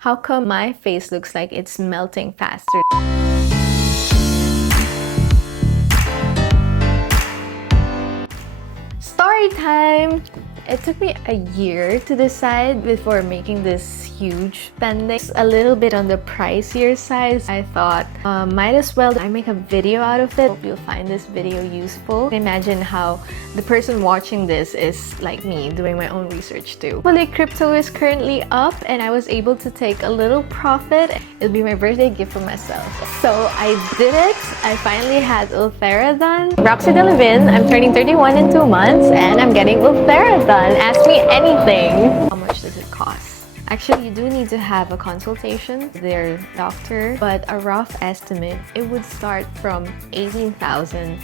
How come my face looks like it's melting faster? Story time! It took me a year to decide before making this huge spending. It's a little bit on the pricier side. I thought, might as well I make a video out of it. Hope you'll find this video useful. Imagine how the person watching this is like me, doing my own research too. Well, crypto is currently up and I was able to take a little profit. It'll be my birthday gift for myself. So I did it. I finally had Ulthera done. Roxy Delevin, I'm turning 31 in 2 months and I'm getting Ulthera done. Ask me anything. How much does it cost? Actually, you do need to have a consultation with their doctor, but a rough estimate, it would start from 18,000.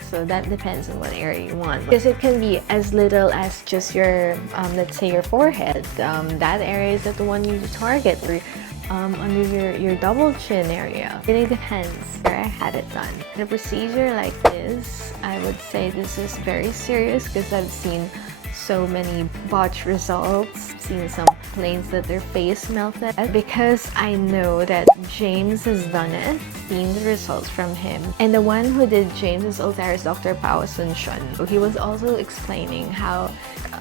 So that depends on what area you want. Because it can be as little as just your, let's say your forehead. That area is the one you target. Or, under your double chin area. It really depends where I had it done. In a procedure like this, I would say this is very serious because I've seen so many botched results. I've seen some complaints that their face melted. Because I know that James has done it, seen the results from him. And the one who did James's Ultherapy is Dr. Pao Sunshun. So he was also explaining how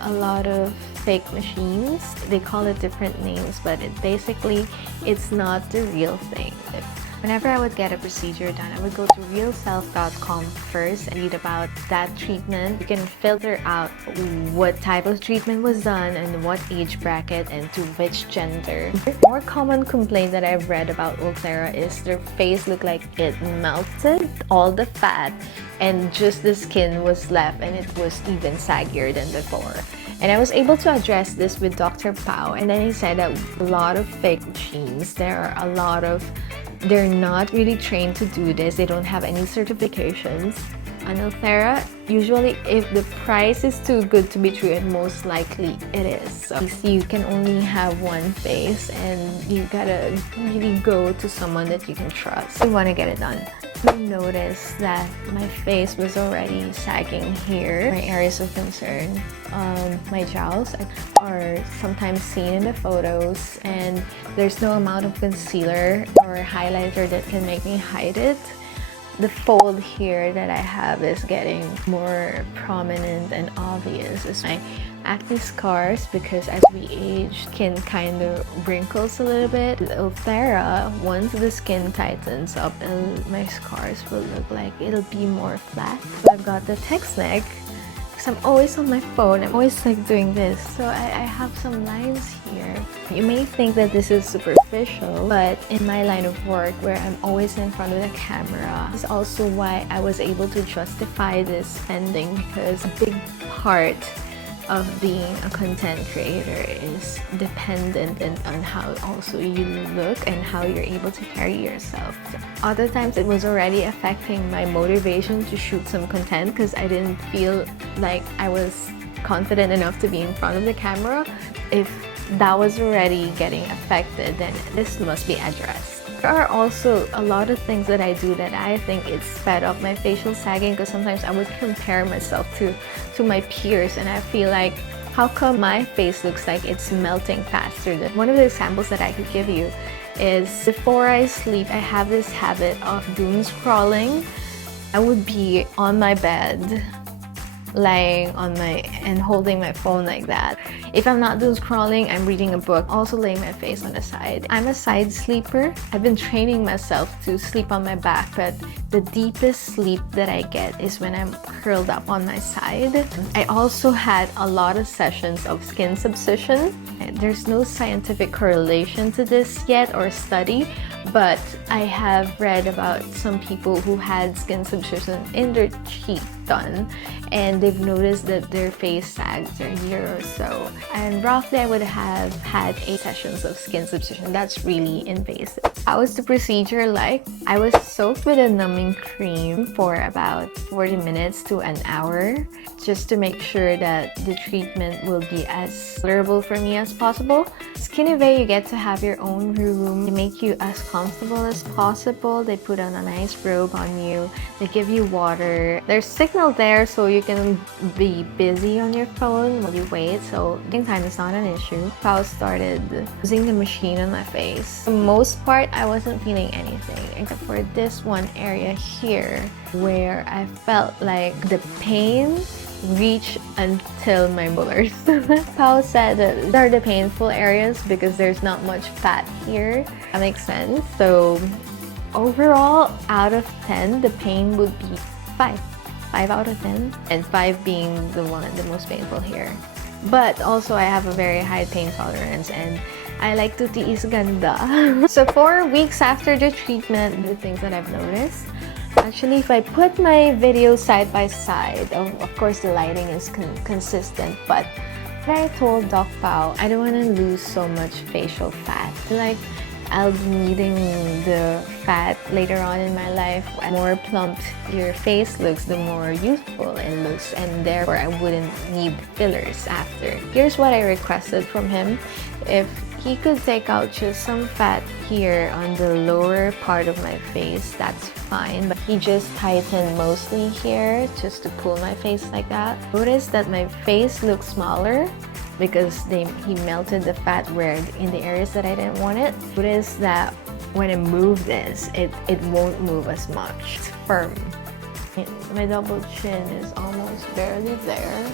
a lot of fake machines, they call it different names, but it's not the real thing. Whenever I would get a procedure done, I would go to realself.com first and read about that treatment. You can filter out what type of treatment was done and what age bracket and to which gender. The more common complaint that I've read about Ulthera is their face looked like it melted, all the fat, and just the skin was left and it was even saggier than before. And I was able to address this with Dr. Pao, and then he said that a lot of fake machines, they're not really trained to do this. They don't have any certifications. On Ulthera, usually if the price is too good to be true, and most likely it is. So you can only have one face and you gotta really go to someone that you can trust. You want to get it done. I noticed that my face was already sagging here. My areas of concern, my jowls are sometimes seen in the photos, and there's no amount of concealer or highlighter that can make me hide it. The fold here that I have is getting more prominent and obvious. It's my acne scars, because as we age, skin kind of wrinkles a little bit. With Ulthera, once the skin tightens up, my scars will look like it'll be more flat. So I've got the text neck, because I'm always on my phone. I'm always like doing this. So I have some lines here. You may think that this is superficial, but in my line of work where I'm always in front of the camera is also why I was able to justify this spending, because a big part of being a content creator is dependent on how also you look and how you're able to carry yourself. Other times it was already affecting my motivation to shoot some content because I didn't feel like I was confident enough to be in front of the camera. If that was already getting affected, then this must be addressed. There are also a lot of things that I do that I think it sped up my facial sagging, because sometimes I would compare myself to my peers and I feel like, how come my face looks like it's melting faster? One of the examples that I could give you is before I sleep, I have this habit of doom scrolling. I would be on my bed, lying on and holding my phone like that. If I'm not doing scrolling, I'm reading a book, also laying my face on the side. I'm a side sleeper. I've been training myself to sleep on my back, but the deepest sleep that I get is when I'm curled up on my side. I also had a lot of sessions of skin substitution. There's no scientific correlation to this yet or study, but I have read about some people who had skin substitution in their cheek done, and they've noticed that their face sags a year or so. And roughly I would have had 8 sessions of skin substitution. That's really invasive. How was the procedure like? I was soaked with a numbing cream for about 40 minutes to an hour, just to make sure that the treatment will be as tolerable for me as possible. Skinnive, you get to have your own room. They make you as comfortable as possible. They put on a nice robe on you. They give you water. There's sickness signal there so you can be busy on your phone while you wait, so waiting time is not an issue. I started using the machine on my face. For the most part, I wasn't feeling anything except for this one area here where I felt like the pain reach until my molars. Pao said that these are the painful areas because there's not much fat here. That makes sense. So overall, out of 10, the pain would be 5. 5 out of 10. And 5 being the most painful here. But also, I have a very high pain tolerance and I like to tiis ganda. So 4 weeks after the treatment, the things that I've noticed. Actually, if I put my videos side by side, of course the lighting is consistent, but I told Doc Pao, I don't want to lose so much facial fat. Like, I'll be needing the fat later on in my life. The more plump your face looks, the more youthful it looks, and therefore I wouldn't need fillers after. Here's what I requested from him. If he could take out just some fat here on the lower part of my face, that's fine. But he just tightened mostly here just to pull my face like that. Notice that my face looks smaller because he melted the fat where in the areas that I didn't want it. Notice that when I move this, it won't move as much. It's firm. My double chin is almost barely there.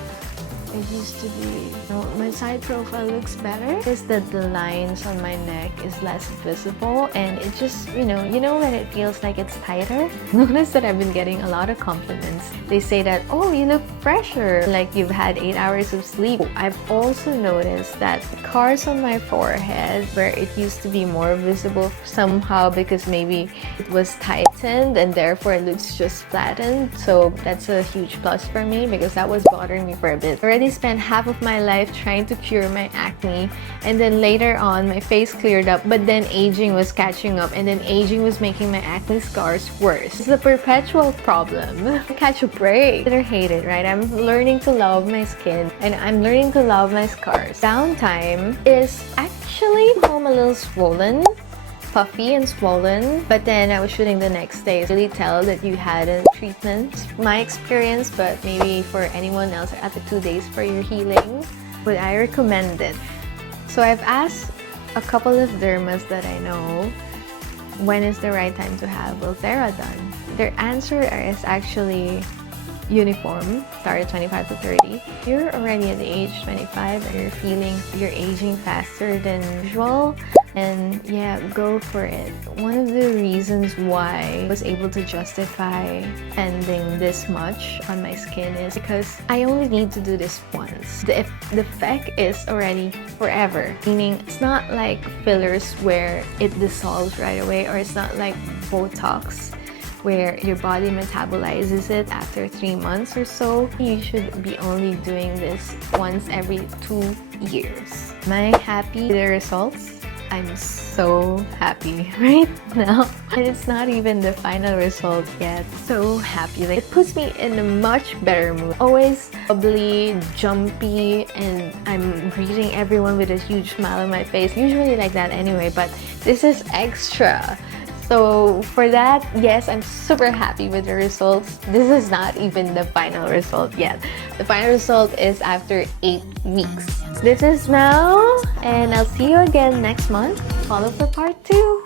It used to be, my side profile looks better. Is that the lines on my neck is less visible, and it just, you know when it feels like it's tighter? Notice that I've been getting a lot of compliments. They say that, oh, you look fresher, like you've had 8 hours of sleep. I've also noticed that the scars on my forehead, where it used to be more visible somehow because maybe it was tightened and therefore it looks just flattened. So that's a huge plus for me because that was bothering me for a bit. Already spent half of my life trying to cure my acne, and then later on my face cleared up, but then aging was catching up, and then aging was making my acne scars worse. It's a perpetual problem. Catch a break. I hate it, right? I'm learning to love my skin and I'm learning to love my scars. Downtime is actually home a little swollen, puffy and swollen, but then I was shooting the next day. Really tell that you had a treatment. My experience, but maybe for anyone else, after 2 days for your healing, would I recommend it? So I've asked a couple of dermas that I know when is the right time to have Ulthera done. Their answer is actually uniform, start at 25 to 30. You're already at the age 25 and you're feeling you're aging faster than usual, and yeah, go for it. One of the reasons why I was able to justify spending this much on my skin is because I only need to do this once. The effect is already forever, meaning it's not like fillers where it dissolves right away, or it's not like Botox where your body metabolizes it after 3 months or so. You should be only doing this once every 2 years. Am I happy with the results? I'm so happy right now. And it's not even the final result yet. So happy. Like, it puts me in a much better mood. Always bubbly, jumpy, and I'm greeting everyone with a huge smile on my face. Usually like that anyway, but this is extra. So for that, yes, I'm super happy with the results. This is not even the final result yet. The final result is after 8 weeks. This is Mel, and I'll see you again next month. Follow for part 2.